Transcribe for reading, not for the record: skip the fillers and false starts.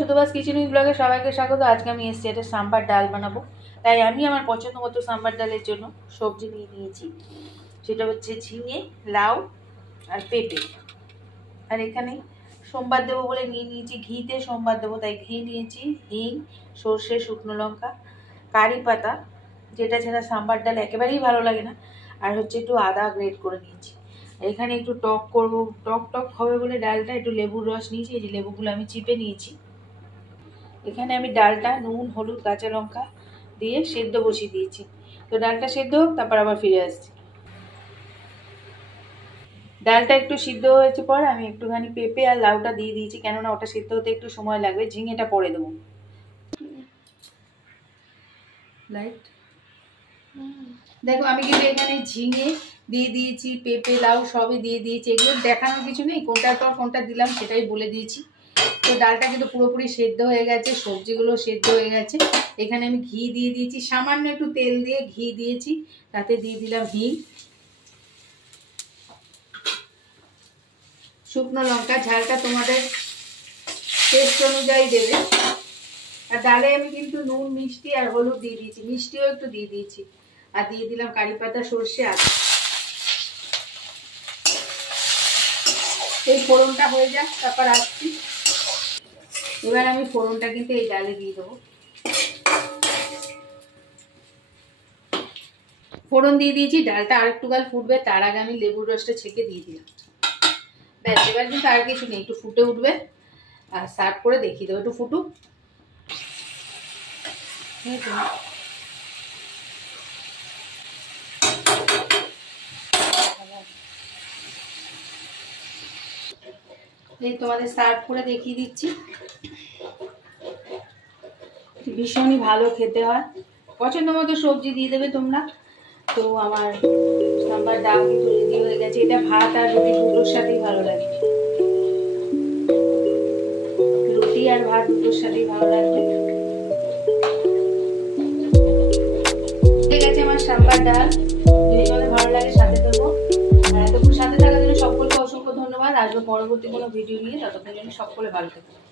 সুতোবাস kitchen with ব্লগে সবাইকে স্বাগত। আজকে আমি এসেছি একটা সাম্বার ডাল বানাবো, তাই আমি আমার পছন্দ মতো সাম্বার ডালের জন্য সবজি নিয়ে নিয়েছি। সেটা হচ্ছে ঝিঙে, লাউ আর পেঁপে। আর এখানে সোমবার দেবো বলে নিয়ে নিয়েছি ঘিতে সোমবার দেবো, তাই ঘি নিয়েছি, হিং, সর্ষে, শুকনো লঙ্কা, কারি পাতা, যেটা ছাড়া সাম্বার ডাল একেবারেই ভালো লাগে না, আর হচ্ছে একটু আদা গ্রেট করে নিয়েছি। এখানে একটু টক করবো, টক হবে বলে ডালটা একটু লেবুর রস নিয়েছি। এই যে লেবুগুলো আমি চিপে নিয়েছি। এখানে আমি ডালটা নুন, হলুদ, কাঁচা লঙ্কা দিয়ে সেদ্ধ বসিয়ে দিয়েছি। তো ডালটা সেদ্ধ হোক, তারপর আবার ফিরে আসছি। ডালটা একটু সিদ্ধ হয়েছে পর আমি একটুখানি পেঁপে আর লাউটা দিয়ে দিয়েছি, কেননা ওটা সিদ্ধ হতে একটু সময় লাগবে। ঝিঙেটা পরে দেবো। লাইট দেখো, আমি কিন্তু এখানে ঝিঙে দিয়ে দিয়েছি, পেঁপে, লাউ সবই দিয়ে দিয়েছি। এগুলো দেখানোর কিছু নেই, কোনটার পর কোনটা দিলাম সেটাই বলে দিয়েছি। তো ডালটা কিন্তু পুরোপুরি সেদ্ধ হয়ে গেছে, সবজিগুলো সেদ্ধ হয়ে গেছে। এখানে আমি ঘি দিয়ে দিয়েছি, সামান্য একটু তেল দিয়ে ঘি দিয়েছি, তাতে দিয়ে দিলাম হিং, শুকনো লঙ্কা। ঝালটা তোমাদের টেস্ট অনুযায়ী দেবে। আর ডালে আমি কিন্তু নুন, মিষ্টি আর হলুদ দিয়ে দিয়েছি, মিষ্টিও একটু দিয়ে দিয়েছি। আর দিয়ে দিলাম কারি পাতা, সর্ষে, আদা। এই ফোড়নটা হয়ে যাক, তারপর আসছি। এবার আমি ফোড়নটা কিন্তু এই ডালে দিয়ে দেবো। ফোড়ন দিয়ে দিয়েছি, ডালটা আর একটু গাল ফুটবে, তার আগে আমি লেবুর রসটা ছেঁকে দিয়ে দিলাম। ব্যাস, এবার কিন্তু আর কিছু নেই, একটু ফুটে উঠবে আর সার্ভ করে দেখিয়ে দেবো। একটু ফুটুক। এই তোমাদের সার্ভ করে দেখিয়ে দিচ্ছি। ভীষণই ভালো খেতে হয়। পছন্দ মতো সবজি দিয়ে দেবে তোমরা। তো আমার সাম্বার ডাল কিন্তু রেডি হয়ে গেছে। এটা ভাত আর রুটি দুটোর সাথেই ভালো লাগে, রুটি আর ভাত দুটোর সাথেই ভালো লাগবে। ঠিক আছে, আমার সাম্বার ডাল যদি তোমাদের ভালো লাগে সাথে দেবো। আর এতক্ষণ সাথে থাকার জন্য সকলকে অসংখ্য ধন্যবাদ। আসবো পরবর্তী কোনো ভিডিও নিয়ে, ততক্ষণ জন্য সকলে ভালো থাকবে।